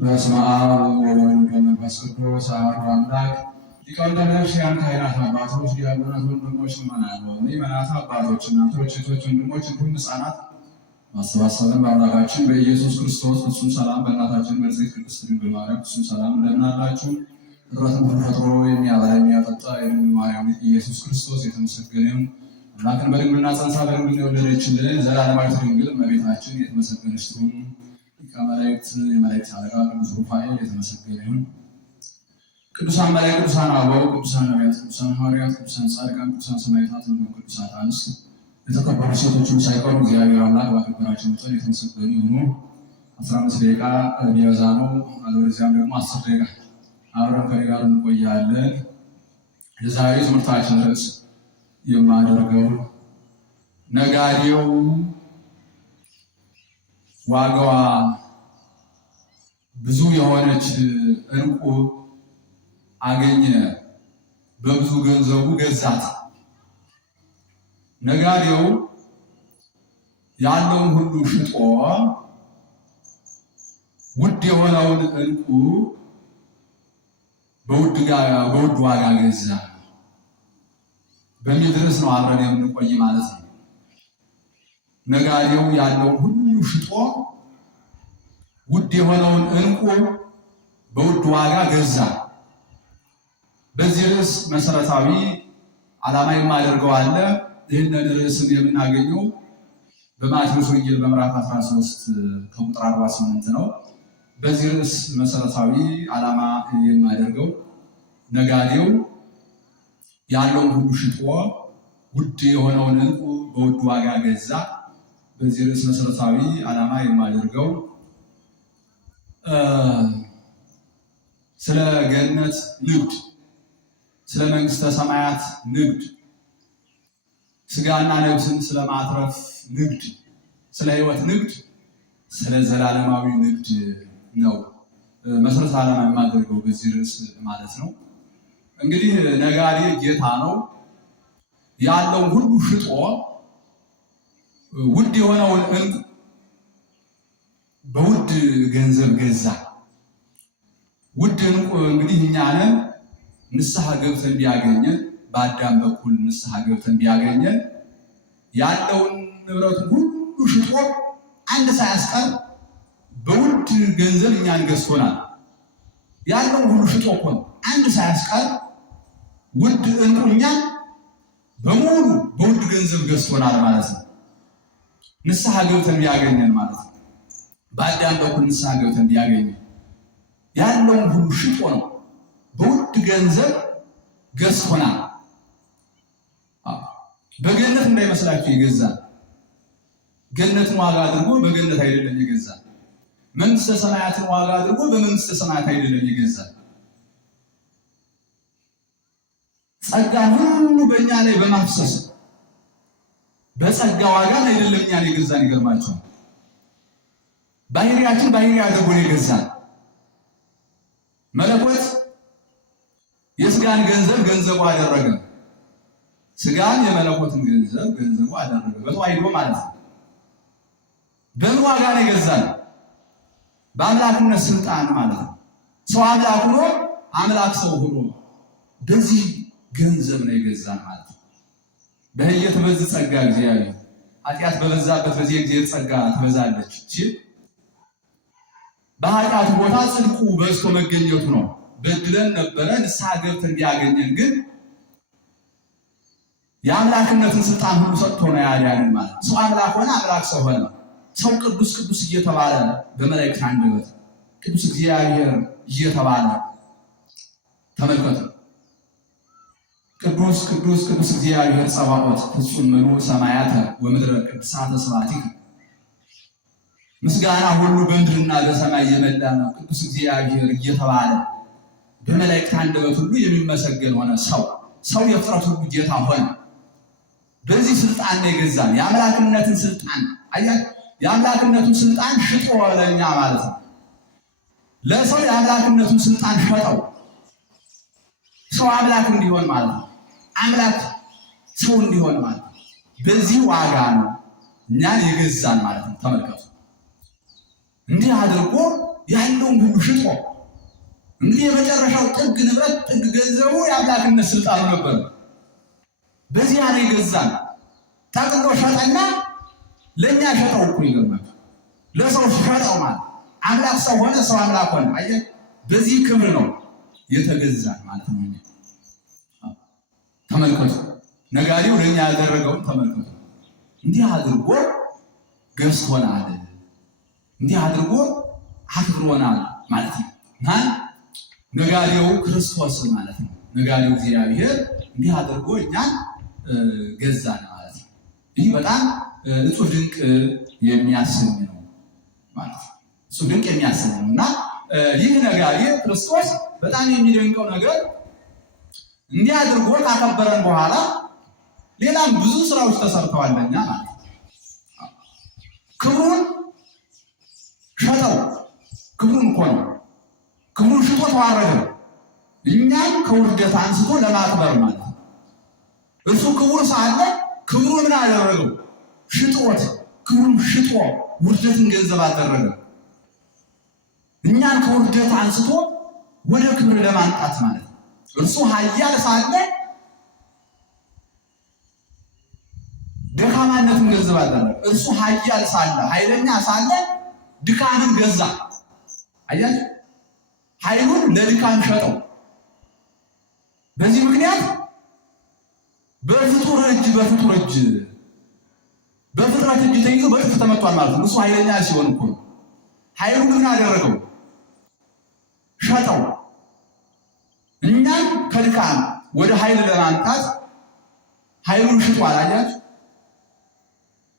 በስመ አብ ወወልድ ወመንፈስ ቅዱስ አሐዱ አምላክ። ሊቃውንተ ቤተክርስቲያን፣ ካህናት፣ አባቶች፣ ዲያቆናት፣ ወንድሞች፣ ምእመናት፣ አባቶች፣ እናቶች፣ እህቶች፣ ወንድሞች እንዲሁም ሕፃናት ማሰባሰብን በአምላካችን በኢየሱስ ክርስቶስ ፍጹም ሰላም በእናታችን በንጽሕት ቅድስት ድንግል ማርያም ፍጹም ሰላም እንደምን አላችሁ? ፍጥረትን ሁሉ ፈጥሮ የሚያበላ የሚያጠጣ የድንግል ማርያም ኢየሱስ ክርስቶስ የተመሰገነ ይሁን። አምላክን በድንግልና ጸንሳ በድንግልና የወለደችልን ዘላለማዊት ድንግል እመቤታችን የተመሰገነች ትሁን። ከመላእክት የመላእክት አለቃ ቅዱስ ሩፋኤል የተመሰገነ ይሁን። ቅዱሳን መላእክት፣ ቅዱሳን አበው፣ ቅዱሳን ነቢያት፣ ቅዱሳን ሐዋርያት፣ ቅዱሳን ጻድቃን፣ ቅዱሳን ሰማዕታት እንዲሁም ቅዱሳት አንስት የተከበሩ ሴቶችም ሳይቀሩ እግዚአብሔር አምላክ ባከበራቸው መጠን የተመሰገኑ ይሁኑ። 15 ደቂቃ ሊበዛ ነው። አለበለዚያም ደግሞ 10 ደቂቃ አብረን ከኔ ጋር እንቆያለን። የዛሬ ትምህርታችን ርዕስ የማደርገው ነጋዴው ዋጋዋ ብዙ የሆነች ዕንቁ አገኘ፣ በብዙ ገንዘቡ ገዛት። ነጋዴው ያለውን ሁሉ ሽጦ ውድ የሆነውን ዕንቁ በውድ ዋጋ ገዛ በሚል ርዕስ ነው አብረን የምንቆይ ማለት ነው። ነጋዴው ያለውን ሁሉ ሽጦ ውድ የሆነውን ዕንቁ በውድ ዋጋ ገዛ። በዚህ ርዕስ መሰረታዊ ዓላማ የማደርገው አለ። ይህንን ርዕስን የምናገኘው በማቴዎስ ወንጌል በምዕራፍ 13 ከቁጥር 48 ነው። በዚህ ርዕስ መሰረታዊ ዓላማ የማደርገው ነጋዴው ያለውን ሁሉ ሽጦ ውድ የሆነውን ዕንቁ በውድ ዋጋ ገዛ። በዚህ ርዕስ መሰረታዊ ዓላማ የማደርገው ስለ ገነት ንግድ፣ ስለ መንግስተ ሰማያት ንግድ፣ ስጋና ነፍስን ስለ ማትረፍ ንግድ፣ ስለ ሕይወት ንግድ፣ ስለ ዘላለማዊ ንግድ ነው መሰረታዊ ዓላማ የማደርገው በዚህ ርዕስ ማለት ነው። እንግዲህ ነጋዴ ጌታ ነው። ያለውን ሁሉ ሽጦ ውድ የሆነውን ዕንቁ በውድ ገንዘብ ገዛ። ውድ ዕንቁ እንግዲህ እኛንን ንስሐ ገብተን ቢያገኘን፣ በአዳም በኩል ንስሐ ገብተን ቢያገኘን ያለውን ንብረቱን ሁሉ ሽጦ አንድ ሳያስቀር በውድ ገንዘብ እኛን ገዝቶናል። ያለውን ሁሉ ሽጦ እኮ አንድ ሳያስቀር ውድ ዕንቁ እኛን በሙሉ በውድ ገንዘብ ገዝቶናል ማለት ነው። ንስሐ ገብተን ቢያገኘን ማለት ነው። በአዳም በኩል ንስሐ ገብተን ቢያገኘን ያለውን ሁሉ ሽጦ ነው በውድ ገንዘብ ገዝቶናል። በገነት እንዳይመስላችሁ የገዛን፣ ገነትን ዋጋ አድርጎ በገነት አይደለም የገዛን። መንግስተ ሰማያትን ዋጋ አድርጎ በመንግስተ ሰማያት አይደለም የገዛን። ጸጋን ሁሉ በእኛ ላይ በማፍሰስ በጸጋ ዋጋ አይደለም እኛን የገዛን። ይገርማችኋል። ባህሪያችን ባህሪ አድርጎ የገዛን። መለኮት የስጋን ገንዘብ ገንዘቡ አደረገ። ስጋን የመለኮትን ገንዘብ ገንዘቡ አደረገ። በተዋሂዶ ማለት ነው። በምን ዋጋ ነው የገዛን? በአምላክነት ስልጣን ማለት ነው። ሰው አምላክ ሆኖ አምላክ ሰው ሆኖ በዚህ ገንዘብ ነው የገዛን ማለት ነው። በህየት በዚህ ጸጋ እግዚአብሔር ኃጢአት በበዛበት በዚህ እግዚአብሔር ጸጋ ትበዛለች ሲል በኃጢአቱ ቦታ ጽድቁ በዝቶ መገኘቱ ነው። በድለን ነበረ ንስሐ ገብተን ቢያገኘን ግን የአምላክነትን ስልጣን ሁሉ ሰጥቶ ነው ያዳነን ማለት ነው። ሰው አምላክ ሆነ፣ አምላክ ሰው ሆነ። ሰው ቅዱስ ቅዱስ እየተባለ በመላእክት አንደበት ቅዱስ እግዚአብሔር እየተባለ ተመልከቱ። ቅዱስ ቅዱስ ቅዱስ እግዚአብሔር ጸባኦት ፍጹም ምሉእ ሰማያተ ወምድረ ቅድሳተ ስብሐቲከ። ምስጋና ሁሉ በምድርና በሰማይ የመላ ነው ቅዱስ እግዚአብሔር እየተባለ በመላእክት አንደበት ሁሉ የሚመሰገን ሆነ። ሰው የፍጥረት ሁሉ ጌታ ሆነ። በዚህ ስልጣን ነው የገዛን። የአምላክነትን ስልጣን አያችሁ። የአምላክነቱን ስልጣን ሽጦ ለኛ ማለት ነው። ለሰው የአምላክነቱን ስልጣን ሸጠው ሰው አምላክ እንዲሆን ማለት ነው። አምላክ ሰው እንዲሆን ማለት ነው። በዚህ ዋጋ ነው እኛን የገዛን ማለት ነው። ተመልከቱ። እንዲህ አድርጎ ያለውን ሁሉ ሽጦ እንግዲህ የመጨረሻው ጥግ ንብረት ጥግ ገንዘቡ የአምላክነት ስልጣኑ ነበር። በዚያ ነው የገዛን። ጠቅሎ ሸጠና ለእኛ ሸጠው እኮ ይገርማል። ለሰው ሸጠው ማለት አምላክ ሰው ሆነ፣ ሰው አምላክ ሆነ። አየህ፣ በዚህ ክብር ነው የተገዛን ማለት ነው። ተመልከቱ፣ ነጋዴው ለእኛ ያደረገውን ተመልከቱ። እንዲህ አድርጎ ገዝቶናል፣ እንዲህ አድርጎ አክብሮናል ማለት ነው። ማን? ነጋዴው ክርስቶስ ማለት ነው። ነጋዴው እግዚአብሔር እንዲህ አድርጎ እኛን ገዛን ማለት ነው። ይህ በጣም እጹብ ድንቅ የሚያሰኝ ነው ማለት ነው። እጹብ ድንቅ የሚያሰኝ ነው እና ይህ ነጋዴ ክርስቶስ በጣም የሚደንቀው ነገር እንዲህ አድርጎ ካከበረን በኋላ ሌላም ብዙ ስራዎች ተሰርተዋል ለኛ ማለት ነው። ክብሩን ሸጠው፣ ክብሩን እኮ ነው፣ ክብሩን ሽጦ ተዋረደ። እኛም ከውርደት አንስቶ ለማክበር ማለት ነው። እሱ ክቡር ሳለ ክብሩን ምን አደረገው? ሽጦት፣ ክብሩን ሽጦ ውርደትን ገንዘብ አደረገ። እኛን ከውርደት አንስቶ ወደ ክብር ለማንጣት ማለት ነው። እርሱ ኃያል ሳለ ደካማነትን ገንዘብ አደረገ። እርሱ ኃያል ሳለ ኃይለኛ ሳለ ድካምን ገዛ። አያችሁ፣ ኃይሉን ለድካም ሸጠው። በዚህ ምክንያት በፍጡር እጅ በፍጥረት እጅ ተይዞ በጥፍ ተመቷል ማለት ነው። እሱ ኃይለኛ ሲሆን እኮ ኃይሉን ምን አደረገው? ሸጠው። እኛን ከድካም ወደ ኃይል ለማምጣት ኃይሉን ሽጧል። አያችሁ፣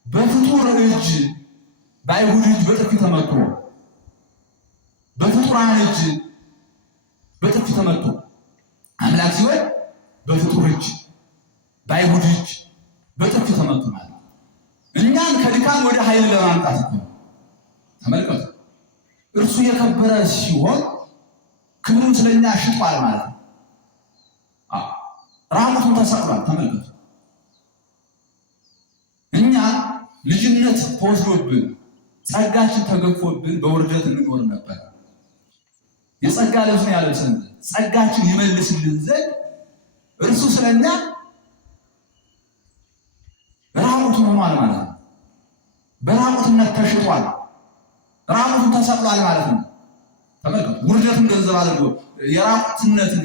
በፍጡር እጅ በአይሁድ እጅ በጥፍ ተመቶ፣ በፍጡራን እጅ በጥፍ ተመቶ አምላክ ሲሆን በፍጡር እጅ በአይሁድ እጅ በጥፍ ተመቶ ማለት ነው። እኛን ከድካም ወደ ኃይል ለማምጣት ነው። ተመልከቱ፣ እርሱ የከበረ ሲሆን ክብሩን ስለኛ ሽጧል ማለት ነው። ራቁቱን ተሰቅሏል። ተመልከቱ፣ እኛ ልጅነት ተወስዶብን ጸጋችን ተገፎብን በውርደት እንኖር ነበር። የጸጋ ልብስን ያለብሰን ጸጋችን ይመልስልን ዘንድ እርሱ ስለኛ ራቁቱን ሆኗል ማለት ነው። በራቁትነት ተሽጧል፣ ራቁቱን ተሰቅሏል ማለት ነው። ተመልከቱ፣ ውርደትን ገንዘብ አድርጎ የራቁትነትን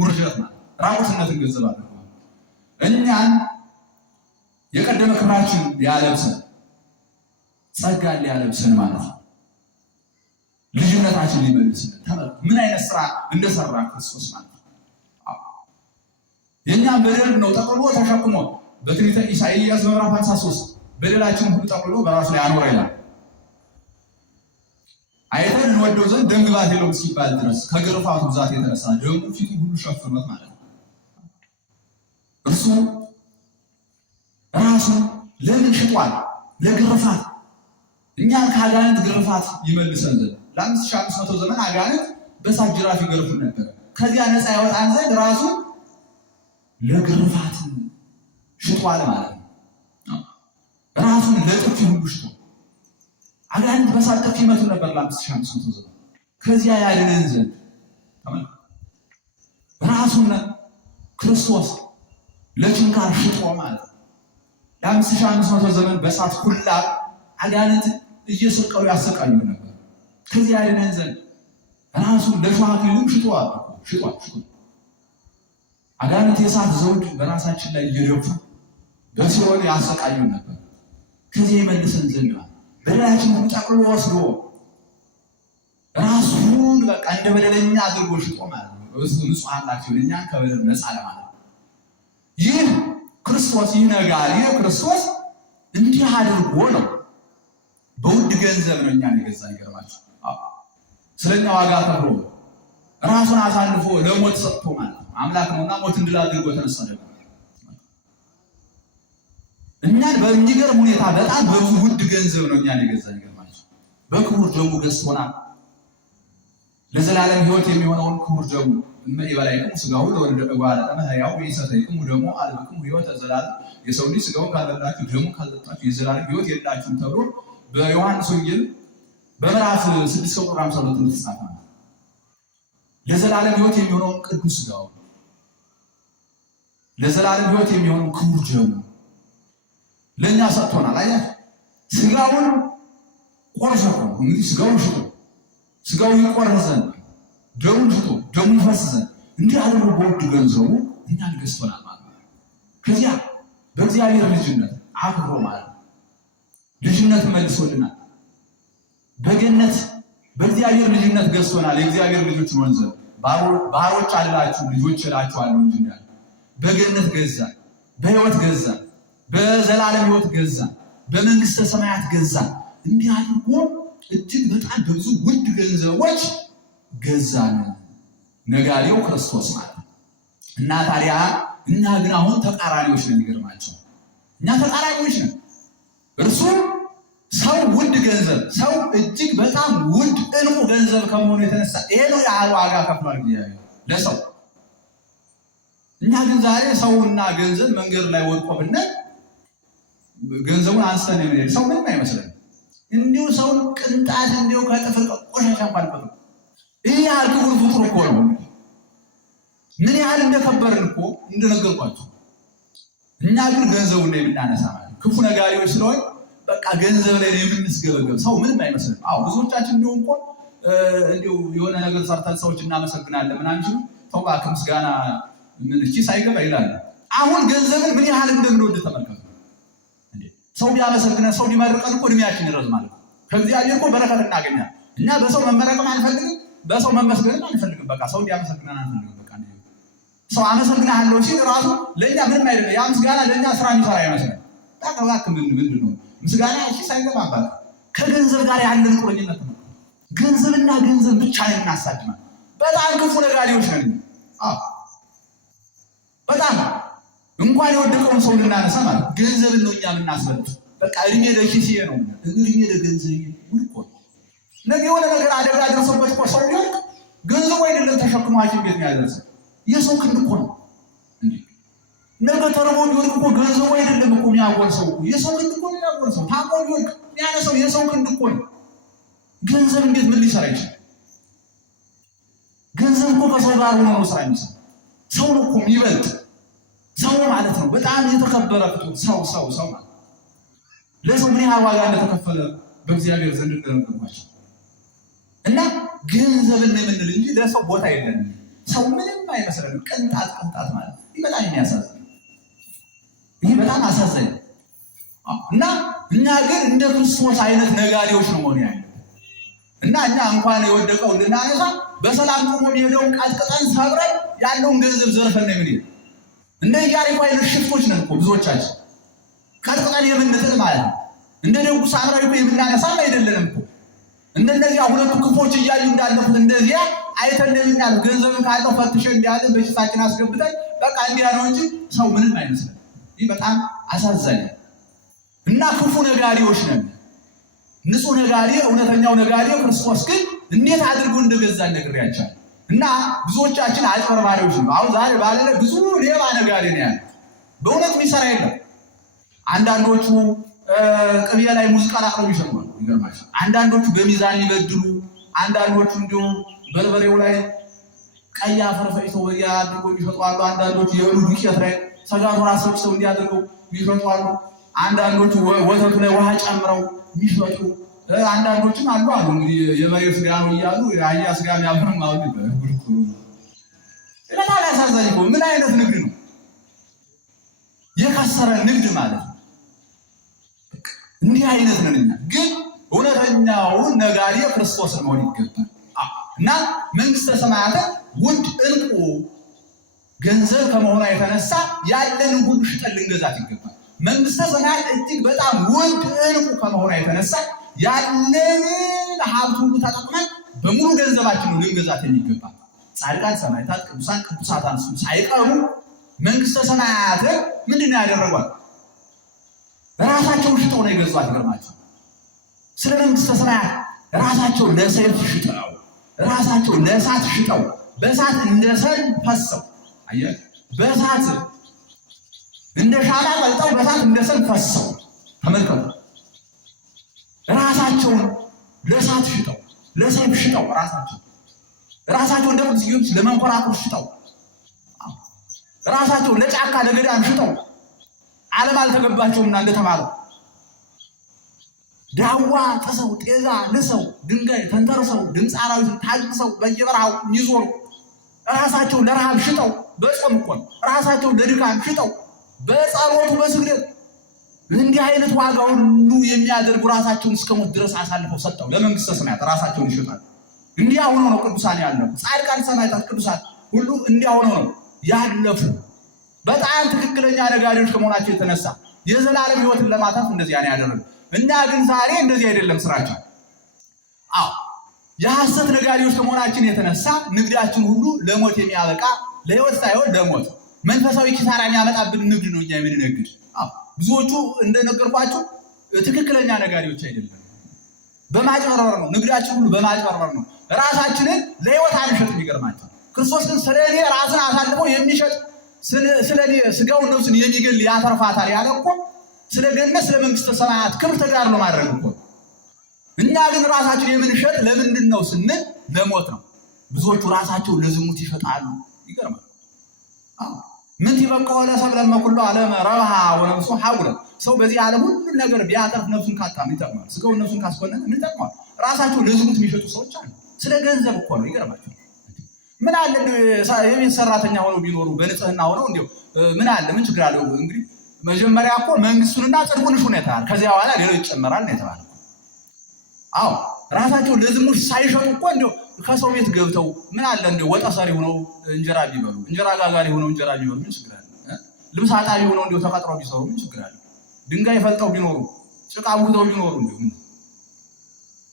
ውርደት ማለት ራቁትነትን ገንዘብ አድርጎ እኛን የቀደመ ክብራችን ሊያለብሰን ጸጋን ሊያለብሰን ማለት ነው። ልጅነታችን ሊመልስልን። ተመልከቱ ምን አይነት ስራ እንደሰራ ክርስቶስ ማለት ነው። የእኛም በደል ነው ጠቅልሎ ተሸክሞ በትንቢተ ኢሳይያስ ምዕራፍ 53 በደላችንን ሁሉ ጠቅልሎ በራሱ ላይ አኖረ ይላል። አይተን እንወደው ዘንድ ደም ግባት የለውም እስኪባል ድረስ ከግርፋቱ ብዛት የተነሳ ደሙ ፊቱ ሁሉ ሸፍኖት ማለት ነው። እርሱ ራሱ ለምን ሽጧል? ለግርፋት፣ እኛን ከአጋንንት ግርፋት ይመልሰን ዘንድ። ለ5500 ዘመን አጋንንት በሳት ጅራፍ ይገርፉን ነበር። ከዚያ ነፃ ያወጣን ዘንድ ራሱ ለግርፋት ሽጧል ማለት ነው። ራሱን ለጥፊ ሁሉ ሽጦ አጋንንት በሳት ጥፊ ይመቱ ነበር ለ5500 ዘመን። ከዚያ ያድነን ዘንድ ራሱን ክርስቶስ ለችንካር ሽጦ ማለት ነው። ለ5500 ዘመን በሳት ሁላ አጋንንት እየሰቀሉ ያሰቃዩ ነበር። ከዚያ ያድነን ዘንድ ራሱን ለሸዋኪሉም ሽጧል። አጋንንት የእሳት ዘውድ በራሳችን ላይ እየደፉ በሲኦል ያሰቃዩ ነበር። ከዚያ ይመልሰን ዘንድ በደላችን ሁሉ ጠቅልሎ ወስዶ ራሱን በቃ እንደ በደለኛ አድርጎ ሽጦ ማለት ነው። እሱ ንጹሕ አምላክ ሲሆን እኛን ከበደል ነፃ ለማለት ነው። ይህ ክርስቶስ ይህ ነጋዴ ክርስቶስ እንዲህ አድርጎ ነው በውድ ገንዘብ ነው እኛን የገዛን። ይገርማችሁ፣ ስለኛ ዋጋ ከፍሎ ራሱን አሳልፎ ለሞት ሰጥቶ ማለት ነው። አምላክ ነውና ሞትን ድል አድርጎ ተነሳ። ደግሞ እኛን በሚገርም ሁኔታ በጣም በብዙ ውድ ገንዘብ ነው እኛን የገዛን። ይገርማችሁ፣ በክቡር ደሙ ገዝቶናል። ለዘላለም ሕይወት የሚሆነውን ክቡር ደሙ እመይበላይክሙ ሥጋሁ ለወልደ እጓለ እመሕያው ወኢሰተይክሙ ደሞ አልብክሙ ሕይወተ ዘላለም። የሰው ልጅ ሥጋውን ካልበላችሁ ደሙ ካልጠጣችሁ የዘላለም ሕይወት የላችሁም ተብሎ በዮሐንስ ወንጌል በምዕራፍ 6 ቁጥር 52 እንደተጻፈ ለዘላለም ሕይወት የሚሆነው ቅዱስ ሥጋው ለዘላለም ሕይወት የሚሆነው ክቡር ደሙ ለኛ ሰጥቶናል። አያችሁ ሥጋውን ቆርሶ እንግዲህ ሥጋውን ሽጦ ሥጋው ይቆረዘን ደሙን ሽጦ ደሙ ይፈስዘን እንዲህ አድርጎ በውድ ገንዘቡ እኛን ገዝቶናል ማለት ነው። ከዚያ በእግዚአብሔር ልጅነት አክብሮ ማለት ልጅነት መልሶልናል። በገነት በእግዚአብሔር ልጅነት ገዝቶናል። የእግዚአብሔር ልጆች ሆነን ዘንድ ባሮች አላችሁ ልጆች እላችኋለሁ እንጂ እንዳለ በገነት ገዛ፣ በሕይወት ገዛ፣ በዘላለም ሕይወት ገዛ፣ በመንግስተ ሰማያት ገዛ። እንዲህ አድርጎ እጅግ በጣም በብዙ ውድ ገንዘቦች ገዛን። ነጋዴው ክርስቶስ ማለት እና ታዲያ እኛ ግን አሁን ተቃራኒዎች ነን። ይገርማቸው እኛ ተቃራኒዎች ነን። እርሱ ሰው ውድ ገንዘብ ሰው እጅግ በጣም ውድ እንቁ ገንዘብ ከመሆኑ የተነሳ ይሄ ነው ያህል ዋጋ ከፍሏል እግዚአብሔር ለሰው። እኛ ግን ዛሬ ሰውና ገንዘብ መንገድ ላይ ወድቆ ብናይ ገንዘቡን አንስተን የምንሄድ ሰው ምንም አይመስለን። እንዲሁ ሰውን ቅንጣት እንዲሁ ከጥፍር ቆሻሻ እንኳን ፈጥሮ ይህ ያህል ክቡር ፍጡር እኮ ነው። ምን ያህል እንደከበርን እኮ እንደነገርኳቸው። እኛ ግን ገንዘቡን የምናነሳ ማለት ክፉ ነጋዴዎች ስለሆነ በቃ ገንዘብ ላይ የምንስገበገብ ሰው ምንም አይመስልም። አዎ ብዙዎቻችን እንዲሁ እንኳ እንዲሁ የሆነ ነገር ሰርተን ሰዎች እናመሰግናለን ምናምን ሲሉ ተው እባክህ ምስጋና ምን ኪስ አይገባ ይላል። አሁን ገንዘብን ምን ያህል እንደምንወድ ተመልከቱ። ሰው ቢያመሰግነን ሰው ቢመርቀን እኮ እድሜያችን ይረዝማል። ከእግዚአብሔር እኮ በረከት እናገኛለን። እኛ በሰው መመረቅም አንፈልግም፣ በሰው መመስገንም አንፈልግም። በቃ ሰው እንዲያመሰግነን አንፈልግም። በቃ ሰው አመሰግናለሁ ሲል ራሱ ለእኛ ምንም አይደለም። ያ ምስጋና ለእኛ ስራ የሚሰራ ይመስላል። እባክህ ምንድን ነው ምስጋና ኪስ አይገባም። ከገንዘብ ጋር ያለን ቁርኝነት ነው። ገንዘብና ገንዘብ ብቻ የምናሳድማል። በጣም ክፉ ነጋዴዎች ነን። በጣም እንኳን የወደቀውን ሰው ልናነሳ ማለት ገንዘብን ነው እኛ የምናስበልጥ። በቃ እድሜ ለኪስዬ ነው፣ እድሜ ለገንዘብ እኮ ነገ የሆነ ነገር አደጋ ደርሶበት እኮ ሰው ቢሆን ገንዘቡ አይደለም ተሸክሞ ሐኪም ቤት የሚያደርሰው የሰው ክንድ እኮ ነው። ነገ ተርቦ ቢወድቅ እኮ ገንዘቡ አይደለም እኮ የሚያጎርሰው እኮ የሰው ክንድ እኮ ነው የሚያጎርሰው። ታሞ ቢወድቅ የሚያነሳው የሰው ክንድ እኮ ነው። ገንዘብ እንዴት ምን ሊሰራ ይችላል? ገንዘብ እኮ ከሰው ጋር ሆኖ ነው ስራ የሚሰራ። ሰው ነው እኮ የሚበልጥ ሰው ማለት ነው። በጣም የተከበረ ፍጡር ሰው ማለት ለሰው ምን ያህል ዋጋ እንደተከፈለ በእግዚአብሔር ዘንድ እንደነገርኳቸው እና ገንዘብን የምንል እንጂ ለሰው ቦታ የለንም። ሰው ምንም አይመስለንም። ቅንጣት ማለት ይህ በጣም የሚያሳዝን ይህ በጣም አሳዛኝ እና እኛ ግን እንደ ክርስቶስ አይነት ነጋዴዎች ነው መሆን ያለ እና እኛ እንኳን የወደቀው ልናነሳ በሰላም ቆሞ የሚሄደውን ቀጥቅጠን ሰብረን ያለውን ገንዘብ ዘርፈን ነው የምንሄድ። እንደ ኢያሪኮ አይነት ሽፍቶች ነን እኮ ብዙዎቻችን። ቀጥቅጠን የምንጥል ማለት ነው። እንደ ደጉ ሳምራዊ እኮ የምናነሳም አይደለንም እኮ። እንደነዚያ ሁለቱ ክፎች እያዩ እንዳለፉት እንደዚያ አይተን እንደምናል ገንዘብን ካለው ፈትሸን እንዲያለን በኪሳችን አስገብተን በቃ እንዲያ ነው እንጂ ሰው ምንም አይመስልም። ይህ በጣም አሳዛኝ እና ክፉ ነጋዴዎች ነን። ንጹህ ነጋዴ እውነተኛው ነጋዴ ክርስቶስ ግን እንዴት አድርጎ እንደገዛን ነግሬያቸዋለሁ። እና ብዙዎቻችን አጭበርባሪዎች ነው። አሁን ዛሬ ባለ ብዙ ሌባ ነጋዴ ነው ያለ። በእውነት የሚሰራ የለም። አንዳንዶቹ ቅቤ ላይ ሙዝ ቀላቅለው ይሸጡ ነው። ይገርማቸው። አንዳንዶቹ በሚዛን ይበድሉ፣ አንዳንዶቹ እንዲሁ በርበሬው ላይ ቀይ አፈር ፈጭተው በያ አድርገው ይሸጡ አሉ። አንዳንዶቹ የእህሉ ዱቄት ላይ ሰጋቱን አስፈጭተው እንዲያደርገው ይሸጡ አሉ። አንዳንዶቹ ወተቱ ላይ ውሃ ጨምረው ይሸጡ፣ አንዳንዶችም አሉ እንግዲህ የበሬው ስጋ ነው እያሉ የአህያ ስጋ ያብረም አሉ። በጣም ያሳዝናል እኮ። ምን አይነት ንግድ ነው? የከሰረ ንግድ ማለት ነው። እንዲህ አይነት ነን እኛ። ግን እውነተኛውን ነጋዴ ክርስቶስን መሆን ይገባል እና መንግስተ ሰማያትን ውድ እንቁ ገንዘብ ከመሆኗ የተነሳ ያለንን ሁሉ ሽጠን ልንገዛት ይገባል። መንግስተ ሰማያት እጅግ በጣም ውድ እንቁ ከመሆኗ የተነሳ ያለንን ሀብት ሁሉ ተጠቅመን በሙሉ ገንዘባችን ነው ልንገዛት የሚገባል። ጻድቃን፣ ሰማዕታት፣ ቅዱሳት አንሱ ሳይቀሩ መንግስተ ሰማያትን ምንድን ነው ያደረጓት? ራሳቸውን ሽጠው ነው የገዟት። ይገርማቸው። ስለ መንግስተ ሰማያት ራሳቸው ለሰይፍ ሽጠው፣ ራሳቸው ለእሳት ሽጠው፣ በእሳት እንደ ሰል ፈሰው፣ አየህ፣ በእሳት እንደ ሻማ ቀልጠው፣ በእሳት እንደ ሰል ፈሰው። ተመልከቱ። ራሳቸውን ለእሳት ሽጠው፣ ለሰይፍ ሽጠው፣ ራሳቸው እንደ ቅዱስ ጊዮርጊስ ለመንኮራኩር ሽጠው፣ ራሳቸው ለጫካ ለገዳም ሽጠው ዓለም አልተገባቸውምና እንደተባለው ዳዋ ጥሰው ጤዛ ልሰው ድንጋይ ተንተርሰው ድምፅ አራዊትን ታግሰው በየበረሃው የሚዞሩ ራሳቸው ለረሃብ ሽጠው በጾም እኮ ራሳቸው ለድካም ሽጠው በጸሎቱ በስግደት እንዲህ አይነት ዋጋ ሁሉ የሚያደርጉ ራሳቸውን እስከ ሞት ድረስ አሳልፈው ሰጠው ለመንግስተ ሰማያት ራሳቸውን ይሸጣሉ። እንዲህ ሆኖ ነው ቅዱሳን ያለው ጻድቃን ሰማዕታት ቅዱሳን ሁሉ እንዲህ ሆኖ ነው ያለፉ። በጣም ትክክለኛ ነጋዴዎች ከመሆናቸው የተነሳ የዘላለም ሕይወትን ለማታፍ እንደዚህ ያኔ ያደረጉ እና ግን ዛሬ እንደዚህ አይደለም ስራቸው። የሐሰት ነጋዴዎች ከመሆናችን የተነሳ ንግዳችን ሁሉ ለሞት የሚያበቃ ለሕይወት ሳይሆን ለሞት መንፈሳዊ ኪሳራ የሚያመጣብን ንግድ ነው እኛ የምንነግድ። ብዙዎቹ እንደነገርኳቸው ትክክለኛ ነጋዴዎች አይደለም፣ በማጭበርበር ነው ንግዳችን ሁሉ በማጭበርበር ነው። ራሳችንን ለሕይወት አንሸጥም። ይገርማቸው ክርስቶስ ግን ስለኔ ራስን አሳልፎ የሚሸጥ ስለኔ ስጋውን ነፍሱን የሚገል ያተርፋታል ያለ እኮ ስለ ገነት ስለ መንግስተ ሰማያት ክብር ተጋድሎ ማድረግ እኮ። እኛ ግን ራሳችን የምንሸጥ ለምንድን ነው ስንል ለሞት ነው። ብዙዎቹ ራሳቸው ለዝሙት ይሸጣሉ። ይገርማል። ምን ይበቃው ለሰብ ለመኩሉ ዓለም ረብሃ ወነፍሱ ሐውለ ሰው በዚህ ዓለም ሁሉ ነገር ቢያተርፍ ነፍሱን ካጣም ይጠቅማል፣ ስጋውን ነፍሱን ካስኮነነ ምን ይጠቅማል? ራሳቸው ለዝሙት የሚሸጡ ሰዎች አሉ። ስለ ገንዘብ እኮ ነው። ይገርማቸው ምን አለ የቤት ሰራተኛ ሆነው ቢኖሩ በንጽህና ሆነው እንዴው ምን አለ ምን ችግር አለው? እንግዲህ መጀመሪያ እኮ መንግስቱንና ጽድቁን እሹ ነው የተባለ፣ ከዚያ በኋላ ሌሎች ይጨመራል ነው የተባለ። ራሳቸው ለዝሙት ሳይሸጡ እኮ እንዴው ከሰው ቤት ገብተው ምን አለ እንዴው ወጣ ሰሪ ሆነው እንጀራ ቢበሉ፣ እንጀራ ጋጋሪ ሆነው እንጀራ ቢበሉ ምን ችግር አለ? ልብስ አጣቢ ሆነው እንዴው ተቀጥረው ቢሰሩ ምን ችግር አለ? ድንጋይ ፈልጠው ቢኖሩ፣ ጭቃ ቡተው ቢኖሩ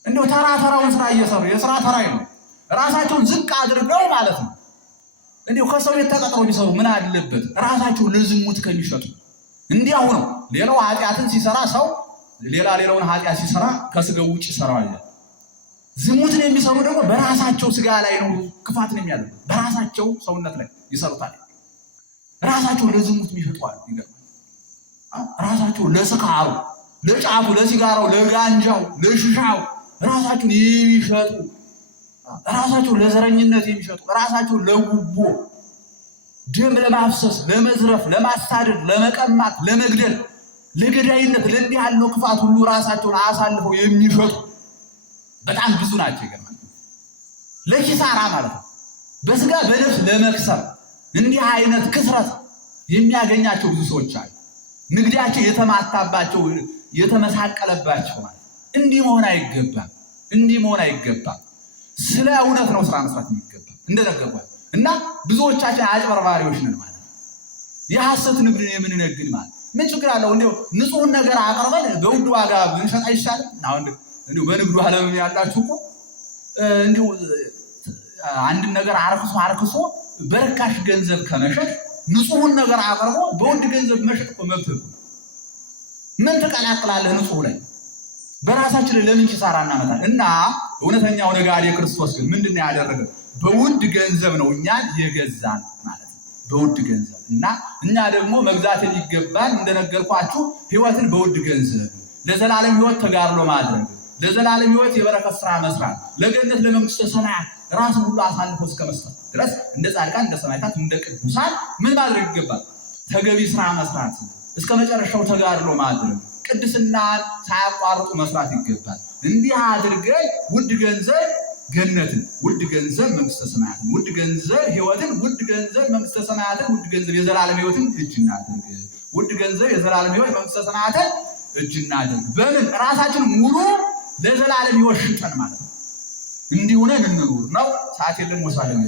እንዴው ተራውን ስራ እየሰሩ የስራ ተራይ ነው ራሳቸውን ዝቅ አድርገው ማለት ነው። እንዴው ከሰው ቤት ተቀጥረው ቢሰሩ ምን አለበት? ራሳቸው ለዝሙት ከሚሸጡ እንዲያው ነው። ሌላው ኃጢአትን ሲሰራ ሰው ሌላውን ኃጢአት ሲሰራ ከስጋው ውጭ ይሰራል። ዝሙትን የሚሰሩ ደግሞ በራሳቸው ስጋ ላይ ነው ክፋትን የሚያደርጉ፣ በራሳቸው ሰውነት ላይ ይሰሩታል። ራሳቸው ለዝሙት የሚሸጡዋል። ይገርማል። ራሳቸው ለስካሩ፣ ለጫቱ፣ ለሲጋራው፣ ለጋንጃው፣ ለሽሻው ራሳቸውን የሚሸጡ፣ ራሳቸው ለዘረኝነት የሚሸጡ፣ ራሳቸው ለጉቦ ደም ለማፍሰስ፣ ለመዝረፍ፣ ለማሳደድ፣ ለመቀማት፣ ለመግደል፣ ለገዳይነት ለእንዲህ ያለው ክፋት ሁሉ ራሳቸውን አሳልፈው የሚሸጡ በጣም ብዙ ናቸው። ይገርማል። ለኪሳራ ማለት ነው። በስጋ በነፍስ ለመክሰር እንዲህ አይነት ክስረት የሚያገኛቸው ብዙ ሰዎች አሉ። ንግዳቸው የተማታባቸው የተመሳቀለባቸው ማለት እንዲህ መሆን አይገባም። እንዲህ መሆን አይገባም። ስለ እውነት ነው ስራ መስራት የሚገባ እንደነገርኳል። እና ብዙዎቻችን አጭበርባሪዎች ነን ማለት ነው። የሐሰት ንግድን የምንነግድ ማለት ምን ችግር አለው? እንዴው ንጹህን ነገር አቅርበን በውድ ዋጋ ብንሸጥ አይሻልም? አሁን እንዴው በንግዱ ዓለም ያላችሁ እኮ እንዴው አንድን ነገር አርክሶ በርካሽ ገንዘብ ከመሸጥ ንጹህን ነገር አቅርቦ በውድ ገንዘብ መሸጥ እኮ መብት ነው። ምን ትቀላቅላለህ ንጹህ ላይ? በራሳችን ለምን ኪሳራ እናመጣለን? እና እውነተኛው ነጋዴ ክርስቶስ ግን ምንድነው ያደረገው? በውድ ገንዘብ ነው እኛን የገዛን ማለት ነው። በውድ ገንዘብ እና እኛ ደግሞ መግዛት የሚገባን እንደነገርኳችሁ ሕይወትን በውድ ገንዘብ ለዘላለም ሕይወት ተጋድሎ ማድረግ፣ ለዘላለም ሕይወት የበረከት ስራ መስራት፣ ለገነት ለመንግስተ ሰማያት ራስን ሁሉ አሳልፎ እስከ መስጠት ድረስ እንደ ጻድቃን እንደ ሰማዕታት እንደ ቅዱሳን ምን ማድረግ ይገባል? ተገቢ ስራ መስራት፣ እስከ መጨረሻው ተጋድሎ ማድረግ፣ ቅድስናን ሳያቋርጡ መስራት ይገባል። እንዲህ አድርገን ውድ ገንዘብ ገነትን፣ ውድ ገንዘብ መንግስተ ሰማያትን፣ ውድ ገንዘብ ሕይወትን፣ ውድ ገንዘብ መንግስተ ሰማያትን፣ ውድ ገንዘብ የዘላለም ሕይወትን እጅ እናድርግ። ውድ ገንዘብ የዘላለም ሕይወት መንግስተ ሰማያትን እጅ እናድርግ። በምን ራሳችን ሙሉ ለዘላለም ሕይወት ሽጠን ማለት ነው። እንዲሁ ነን እንኑር ነው። ሰዓት የለን ወሳለን